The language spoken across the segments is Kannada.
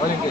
ಅವನಿಗೆ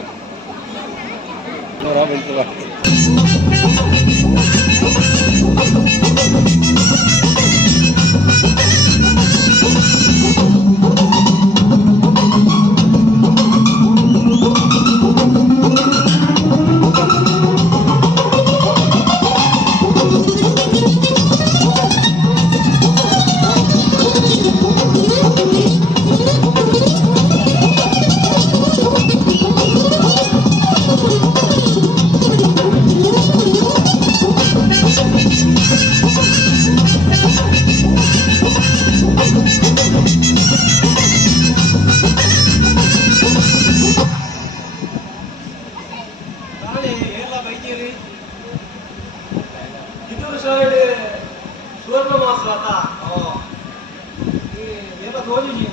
सुवर्ण मास आता याला थोडीशी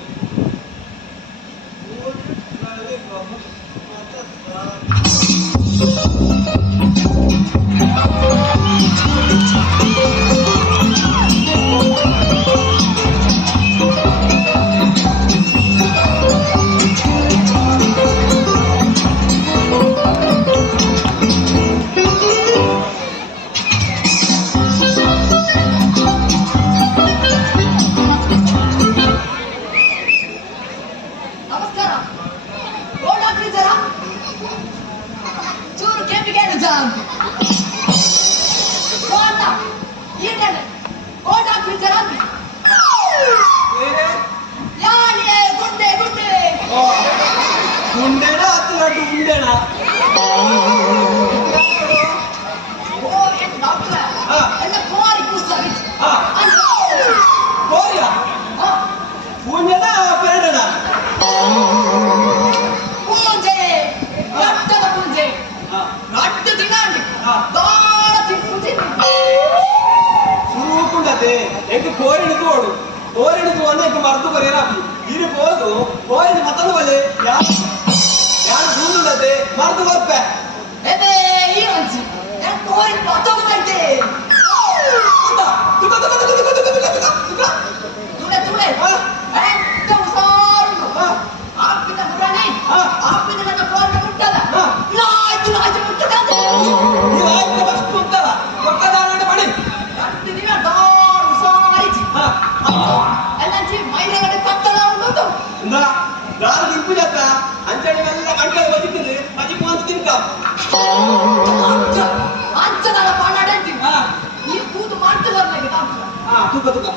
ಗುಂಡೆನಾ ಅಥವಾ ಗುಂಡೆನಾ ಕೋರಿಯಾ ಗುಂಡೆನಾ ಪೇಡನಾ ಪೂಂಜೆ ರಕ್ತದ ಪೂಂಜೆ ರಕ್ತ ತಿಂಗಾಂಡಿ ದಾಳ ತಿಂಪುಂಜೆ ಸೂಪುಂಡತೆ ಎಂಕ್ ಕೋರಿಣಿತು ಓಡು ಕೋರಿಣಿತು ಅನ್ನ ಎಂಕ್ ಮರ್ದು ಬರೆಯರಾಪಿ ಇರು ಹೋಗು ಕೋರಿನ ಮತ್ತೊಂದು ಬಲೆ ಯಾರು ಸೂಲುಂಡತೆ ಮರ್ದು ಬರ್ಪೆ ಎಬೆ ಈ ಅಂಚಿ ನಾನು ಕೋರಿನ ಮತ್ತೊಂದು ಬೈತೆ ತುಕ ತುಕ ತುಕ ತುಕ ತುಕ ತುಕ ತುಕ ತುಕ ತುಳೆ ತುಳೆ ಎಂತ ಉಸಾರುಂಡು ಆಪಿನ ಮುರನೆ ಆಪಿನ ನನ್ನ ಕೋರಿನ ಮುಟ್ಟದ ನಾಯ್ತು ಮುಟ್ಟದ ಈ ಆಯ್ತು ಬಸ್ತು ಉಂಟಲ್ಲ ಒಕ್ಕದಾನ ಮಾಡಿ ರಕ್ತ ದಿನ ದಾಳ ಉಸಾರಿಚಿ ಎಲ್ಲಂಚಿ ಮೈರಗಡೆ ಕತ್ತಲ ಉಂಟು ನಾನು ನಿಂಪು ಜತ್ತ ಅಂಚಡಿನೆಲ್ಲ ಕಣ್ಕಲ್ ಬದುಕಿದ್ರೆ ಮಜಿಕು ಅಂತ ತಿನ್ಕ ಅಂಚದಲ್ಲ ಪಾಡಾಡಂತಿ ಈ ಕೂತು ಮಾಡ್ತಿದ್ದಾರೆ ನನಗೆ ಡಾಕ್ಟರ್ ತುಕ ತುಕ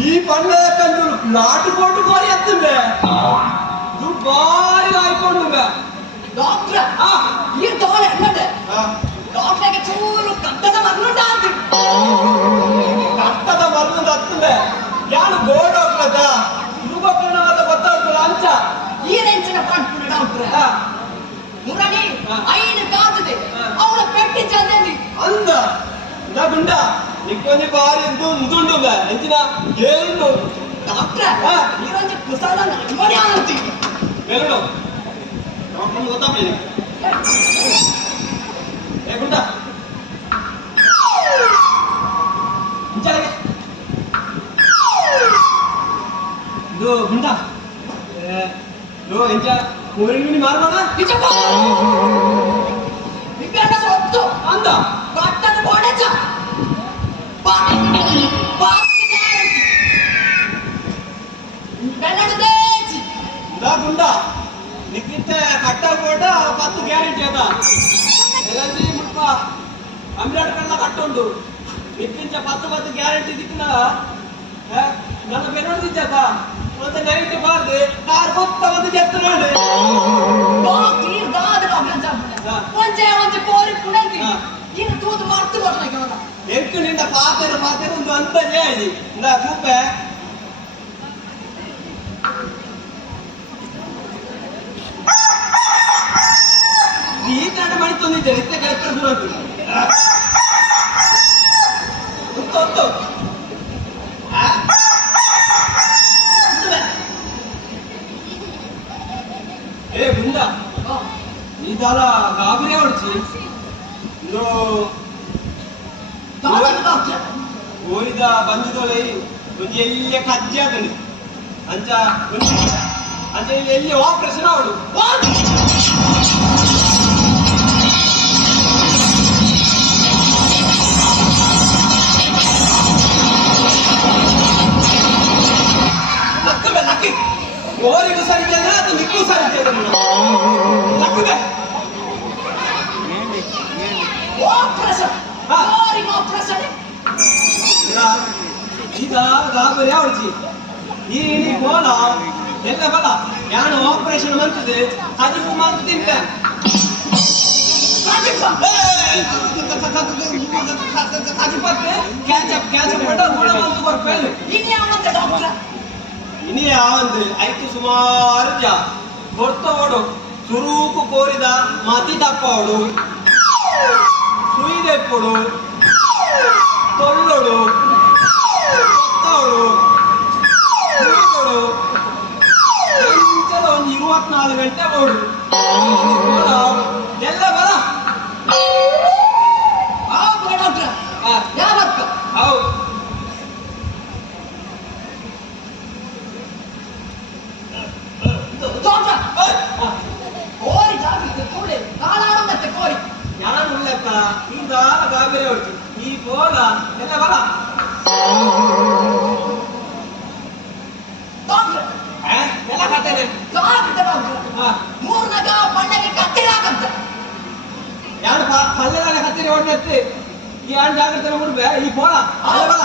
ಈ ಪಣ್ಣ ಕಂಡು ನಾಟುಕೊಂಡು ಕೋರಿ ಎತ್ತುಂಬೆ ಇದು ಬಾರಿ ಆಯ್ಕೊಂಡು ಡಾಕ್ಟರ್ ಈ ತೋಳ ಎನ್ನಡೆ ಡಾಕ್ಟರ್ಗೆ ಚೂರು ಕಟ್ಟದ ಮಗನುಂಡ ಅಂತ ಕಟ್ಟದ ಮರದಿಂದ ಹತ್ತುಂಬೆ ಯಾರು ಗೋ ಡಾಕ್ಟರ್ ಅದ ಇರುವಕ್ಕನಾದ ಗೊತ್ತಾಗ್ತಲ್ಲ ಅಂಚ ಈ ರೆಂಚಿನ ಪಂಪುನ ಡಾಕ್ಟರ್ ಮುರಡಿ ಐನು ಕಾತದೆ ಅವಳ ಪೆಟ್ಟಿ ಚಂದಿ ಅಂದ ಗುಂಡ ನಿಕ್ಕೊಂದು ಬಾರಿ ಮುದುಂಡು ಎಂಚಿನ ಏನು ಡಾಕ್ಟರ್ ಈರೊಂದು ಕುಸಾದ ನೋಡಿ ಅಂತಿ ಬೇರು ಡಾಕ್ಟರ್ ಗೊತ್ತಾಗ್ಲಿ ಏ ಗುಂಡ ಇಂಚಾಗೆ ಇದು ಗುಂಡ ಎಂಚ ಕೋರಿನಿ ಮಾರ್ಬೋಣ ನಿನ್ನ ಸೊತ್ತು ಅಂದ ಕಟ್ಟದ ಬೋಡೆಚ ಗುಂಡ ನಿಕ್ಕಿಂತ ಕಟ್ಟ ಕೋಟ 10 ಗ್ಯಾರಂಟಿ ಅದ ಎಲ್ಲಂದ್ರೆ ಮುಟ್ಪ ಅಂಬೇಡ್ಕರ್ನ ಕಟ್ಟುಂಡು ನಿಕ್ಕಿಂತ 10 ಗ್ಯಾರಂಟಿ ದಿಕ್ಕಿನ ನನ್ನ ಬೆನ್ನೋಡಿದ್ದ ಮತ್ತೆ ನೈಟ್ ಬಾರ್ದು ಕಾರ್ ಗೊತ್ತ ಒಂದು ಜತ್ತು ನೋಡಿ ಡಾಕ್ಟರ್ ದಾದ ಒಂಚೆ ಒಂಚೆ ಕೋರಿ ಪುಣಂತಿ ಇನ್ನು ತೂತು ಮಾಡ್ತು ಬರ್ಲಿಕ್ಕೆ ಅವನ ಎಂಟು ನಿಂದ ಪಾತ್ರ ಒಂದು ಅಂತಲೇ ಆಯ್ತು ನಾ ಕೂಪೆ ಇರ್ತೊಂದಿದ್ದೇನೆ ಇತ್ತೆ ಕರೆಕ್ಟ್ ಸುರಂತು ಉಂಟು ಏ ಬುಂಡ ಇದಾಲ ಗಾಬರಿ ಹೊಡ್ಚಿ ಇದು ಓರಿದ ಬಂದಿದ್ದೋಳೆ ಒಂದು ಎಲ್ಲಿ ಕಜ್ಜಿ ಆದನಿ ಅಂಚ ಅಂಚ ಎಲ್ಲಿ ಆಪರೇಷನ್ ಅವಳು ನಕ್ಕಬೆ ನಕ್ಕಿ ಓರಿಗೂ ಸರಿದ್ದೆ ಅದು ನಿಕ್ಕೂ ಸರಿದ್ದೆ ನಕ್ಕಬೆ ಈಗ ಗಾಬರಿ ಅವಳಿಸಿ ಈ ಬೋಲ ಎಲ್ಲ ಬಲ ಯಾನು ಆಪರೇಷನ್ ಮಂತದೆ ಅದು ಮಂತ್ ತಿಂಪೆ ಇನಿ ಯಾವಂದ್ರೆ ಐದು ಸುಮಾರು ಜಾ ಹೊರ್ತೋಡು ಸುರೂಕು ಕೋರಿದ ಮತಿ ತಪ್ಪೋಡು ಸುಯಿದೆಪ್ಪುಡು ತೊಳ್ಳೋಡು ಕೊತ್ತೋಡು ಹುಡುಗೋಡು ಒಂದು 24 ಗಂಟೆ ಓಡು ಎಲ್ಲ ಬರ ಹೌದು ನಾನು ಉಳ್ಳಕ್ಕ ಈಗ ಗಾಬರಿ ಹೊಡ್ತಿ ಈ ಬೋಲ ಎಲ್ಲ ಬಲ ಎಲ್ಲ ಕಟ್ಟೇನೆ ಯಾರು ಪಲ್ಲೆದಾನ ಕತ್ತೇನೆ ಹೊಡ್ನತ್ತೆ ಈ ಯಾರು ಜಾಗ್ರತೆ ಮುಡ್ಬೆ ಈ ಬೋಲ ಅಲ್ಲ ಬಲ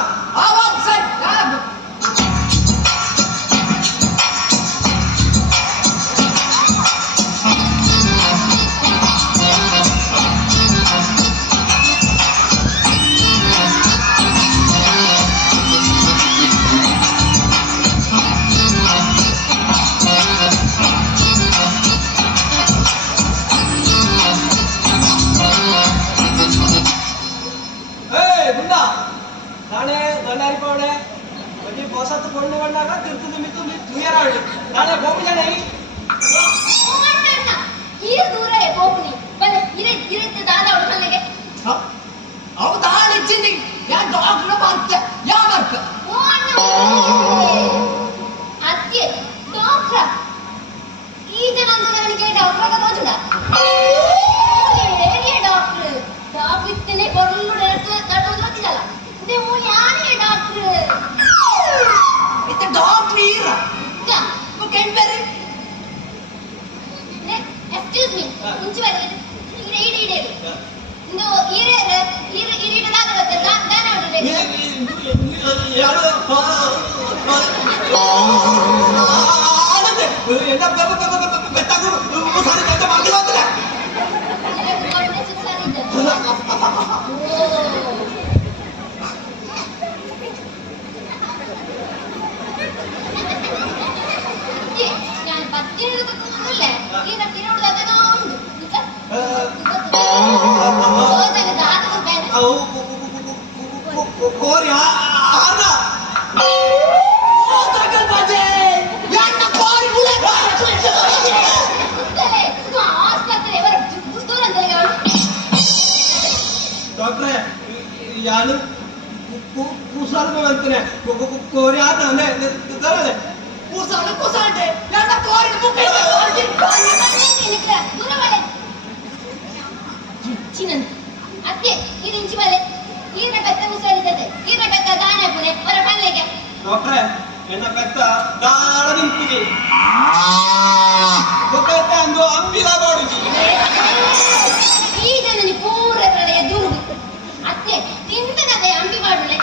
ನಾನೇ ದಂಡಾರಿಪವಡೆ ಬಡ್ಡಿ ಹೊಸತ್ತು ಕೊಂಡು ಬಂದಾಗ ತಿರ್ತುದು ಮಿತ್ತು ತುಯರಾಡಿ ನಾಳೆ ಗೋಪಿ ಜನ Excuse me, ಮುಂಚೆ ಬರಲಿ ಇಡೆ ಇಂದು ಇರೆ ದಾನ ಹೊರಡೆ ಯಾರು ಎಲ್ಲ ಬೆತ್ತಾಗು ಸಾರಿ ಕೆಲಸ ಮಾಡಿಲ್ಲ ಅಂದ್ರೆ ഞാൻ 10 ತಗೊಂಡಲ್ಲ ಈಗ ತಿರುವುದಾಗ ಉಂಟು ಕೋರಿ ಆನ ಆಸ್ಪತ್ರೆ ದೂರ ಡಾಕ್ಟ್ರೆ ಯಾನು ಕುಸಾಲ್ಮ ಅಂತಾನೆ ಕೋರಿ ಆತ ಅಂದ್ರೆ ತರಲೆ ಕುಸಾಟೆ ನನ್ನ ಕೋರಿನ ಮುಖ ಅತ್ತೆ ಇರಿಂಚಿ ಬಲೆ ಈರ ಬೆತ್ತ ಉಸರಿದದೆ ಈರ ಬೆತ್ತ ದಾನ ಪುನೆ ಹೊರ ಪಲ್ಲೆಗೆ ಡಾಕ್ಟ್ರೆ ಎನ್ನ ಬೆತ್ತ ದಾಳ ನಿಂತಿಗೆ ಗೊತ್ತೈತೆ ಅಂದು ಅಂಬಿಲ ಬಾಡುಜಿ ಈ ಜನನಿ ಪೂರ ಎದುರು ಅತ್ತೆ ತಿಂತನದೆ ಅಂಬಿ ಬಾಡುನೆ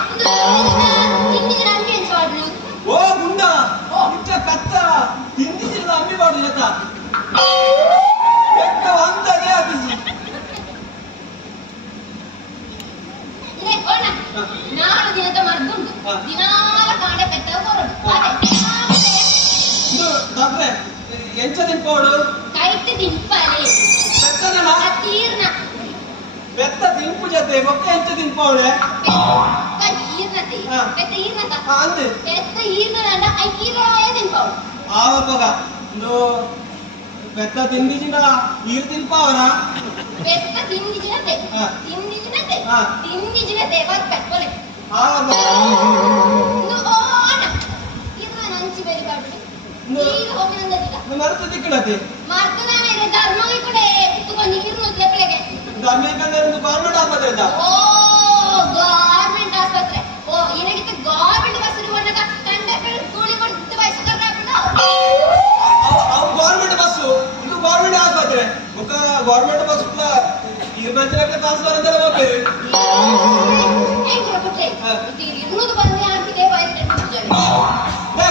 ತಿಂಡಿ ಜನ ಅಂಬಿ ಅಂತ ಬಾಡುನೆ ಓ ಗುಂಡ ಇಂಚ ಕತ್ತ ತಿಂಡಿ ಜನ ಅಂಬಿ ಬಾಡು ಜತ ಬೆಟ್ಟ ಅಂತದೇ ಅದಿಜಿ ಇದೆ ಕೋಣ ನಾಳು ದಿನದ ಮರ್ದುಂಡು ದಿನಾಲ ಕಾಂಡೆ ಬೆತ್ತ ಹೊರಡು ಇದು ಡಾಕ್ಟ್ರೆ ಎಂಚ ನಿಂಪೋಡು ಕೈಟ್ ದಿಂಪಲೆ ಬೆತ್ತದನ ತೀರ್ನ ಬೆತ್ತ ತಿಂಪು ಜೊತೆ ಬೊಕ್ಕ ಹೆಚ್ಚು ತಿಂಪವಳೆ ಈರ್ನತೆ ಹಾ. ಬೆತ್ತ ಈರ್ನತ ಅಂದೆ ಬೆತ್ತ ಈರ್ನಂಡ ಐ ಕೀರಾಯ ತಿನ್ಪಾವಳು ಆವಪ್ಪಗ ಒಂದು ಬೆತ್ತ ತಿಂದಿಜಿನ ಈರು ತಿಂಪವನ ಬೆತ್ತ ತಿಂದಿಜಿನತೆ ಹಾ. ತಿಂದಿಜಿನತೆ ಹಾ. ತಿಂದಿಜಿನತೆ ಬರ್ಕ ಒಲೆ ಆವಪ್ಪಗ ಓನ ಇದು ನಂಚಿ ಬೆಲಿ ಬಾಡ್ಬಿಡಿ ಈಗ ಹೋಗಿನಂದೀಗ ಮರ್ತು ತಿಕ್ಕಳತೆ ಮಾರ್ತದಾನೆ ಇದೆ ಧರ್ಮವಿ ಕೂಡ ಕುತ್ಕೊಂಡು ಇರ್ನೋದ್ಲೆ ಬೆಳಗ್ಗೆ ಧರ್ಮೇಕಂದ್ರೆ ಒಂದು ಗೌರ್ಮೆಂಟ್ ಆಸ್ಪತ್ರೆ ಇದ್ದ ಓ ಗವರ್ಮೆಂಟ್ ಆಸ್ಪತ್ರೆ ಓ ಇರಗಿತ್ತು ಗವರ್ಮೆಂಟ್ ಬಸ್ ಬಂದಾಗ ಕಂಡಕ್ಟರ್ ಕೂಲಿ ಕೊಡ್ತಿತ್ತು ವಯಸ್ಸು ಹಾಕೊಂಡು ಅವು ಗೌರ್ಮೆಂಟ್ ಬಸ್ಸು ಇದು ಗೌರ್ಮೆಂಟ್ ಆಸ್ಪತ್ರೆ ಬೊಕ್ಕ ಗೌರ್ಮೆಂಟ್ ಬಸ್ ಈ ಮಂತ್ರಿ ಟ್ರಾನ್ಸ್ಫರ್ ಅಂತ ಹೋಗ್ತೇವೆ ಹೆಂಗೆ ಬಿಟ್ರೆ ಹಾ. ಇದು ಇರ್ನೋದು ಬಂದ್ರೆ ಹಾಕಿದೆ ವೈರಲ್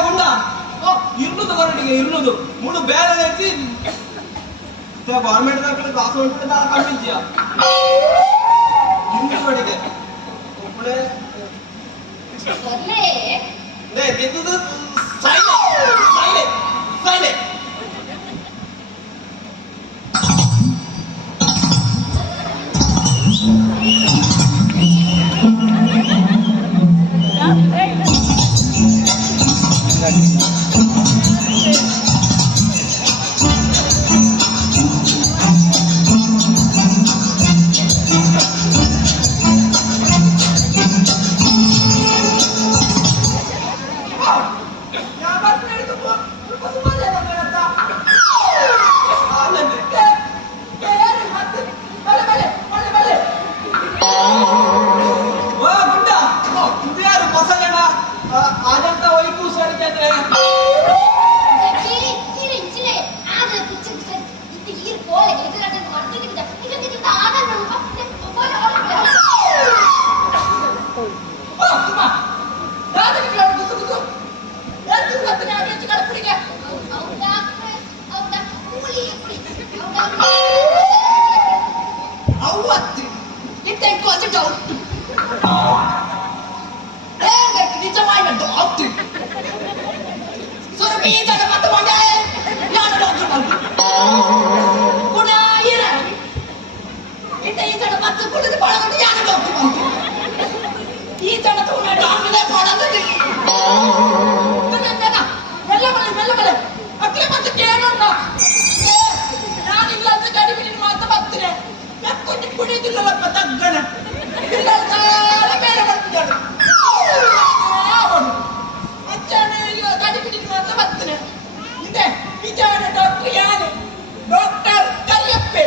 ಗುಂಡ ಇರ್ನುದು ಗೌರ್ಮೆಂಟ್ಗೆ ಇರ್ನುದು ಮೂಡು ಬೇರೆ ಐತಿ ಗೌರ್ಮೆಂಟ್ ದಾಖಲೆ ಕಾಸು ಉಂಟು ನಾನು ಕಂಡಿದ್ಯಾ ಇರ್ನುದು ಮಾಡಿದೆ ಒಬ್ಬಳೆ ಒಳ್ಳೆ ತಿಂದುದು ಸೈಲೆ ಸೈಲೆ ಸೈಲೆ ಆದಂತ ವೈಪು ಸರಿ ಅಂದ್ರೆ ಇರಿಂಚಿಲೆ ಆದ್ರೆ ಪಿಚ್ಚು ಸರಿ ಇದು ಈರ್ ಕೋಲೆ ಎದುರಾಟ ಮಾಡ್ತಿದ್ದ ಇದಕ್ಕಿಂತ ಆದ ನಮ್ಮ ಕೋಲೆ ಅವತ್ತು ಇಟ್ಟೆಂಕು ಅದು ಡೌಟ್ ನಿಜವಾದ ಡಾಕ್ಟ್ರಿ ಸೊರ ಬೀಜದ ಮತ್ತೆ ಬಂದೆ ನಾನು ಡಾಕ್ಟರ್ ಬಂದು ಗುಣ ಇರ ಇಟ್ಟ ಈ ಜನ ಮತ್ತೆ ಕುಡಿದು ಪಳಗಟ್ಟು ನಾನು ಡಾಕ್ಟರ್ ಬಂದು ಈ ಜನ ತಗೊಂಡ ಡಾಕ್ಟರ್ ಪಳಗದ್ದು ಮೆಲ್ಲ ಬಲೆ ಅಟ್ಲೆ ಮತ್ತೆ ಕೇಳೋಣ ನಾನಿಲ್ಲ ಅಂತ ಗಾಡಿ ಬಿಡಿ ಮಾತ್ರ ಬರ್ತೀನಿ ಯಾಕೆ ಕುಡಿದಿಲ್ಲಪ್ಪ ತಗ್ಗಣ ಇಲ್ಲ ಮೇಲೆ ಬರ್ತಿದ್ದಾಳೆ ಗಾಡಿ ಬಿಡಿ ಮಾತ್ರ ಬರ್ತೀನಿ ಇದೆ ವಿಚಾರ ಡಾಕ್ಟರ್ ಯಾರು ಡಾಕ್ಟರ್ ಕರಿಯಪ್ಪೆ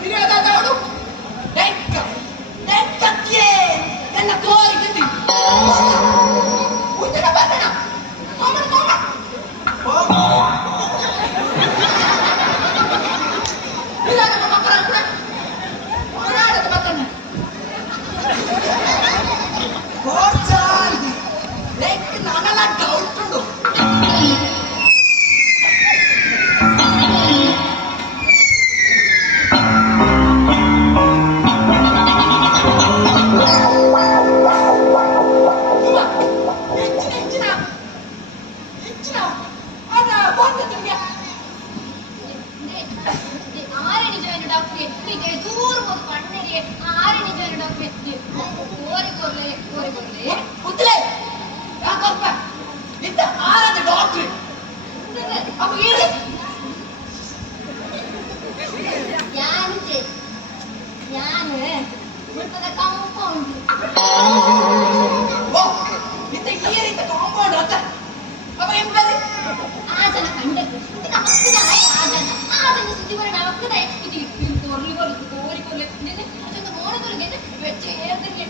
ಹಿರಿಯದಾದವಳು ಕತ್ತಿಯೇ ನನ್ನ ಕೋರಿಕೆ ಉಂಟನ ಬರೋಣ ನಾನೆಲ್ಲ ಡೌಟ್ ಉಂಟು ಹೆಚ್ಚಿನ ಅದ ಬಂದ ನಿಮ್ಗೆ ಆರನೇ ಜನ ಡಾಕ್ಟರ್ ಎತ್ತಿಗೆ ದೂರ ಹೋಗಿ ಕಣ್ಣರಿಗೆ ಆರನೇ ಜನ ಡಾಕ್ಟರ್ ಎತ್ತಿ ಕೋರಿ ಗೊತ್ತಿಲ್ಲ ಯಾಕಪ್ಪ ಇದ್ದ ಆರದ ಡಾಕ್ಟ್ರಿ ಅಪ್ಪ ಹೇಳಿ ಯಾನು ಮುಟ್ಟದ ಕಾಂಪೌಂಡ್ ಓ ಇದ್ದ ಈ ರೀತಿ ಕಾಂಪೌಂಡ್ ಅಂತ ಅಪ್ಪ ಏನ್ ಬರಿ ಆ ಜನ ಕಂಡಕ್ಟರ್ ಇದಕ್ಕೆ ಮಕ್ಕದಾಯ ಆ ಜನ ಸುದ್ದಿ ಬರೋಣ ಮಕ್ಕದಾಯ ಇದು ಕೋರಿ ಕೋರಿ ಅದನ್ನು ಮೋಡದೊಳಗೆ ವೆಚ್ಚ ಏರ್ದಲ್ಲಿ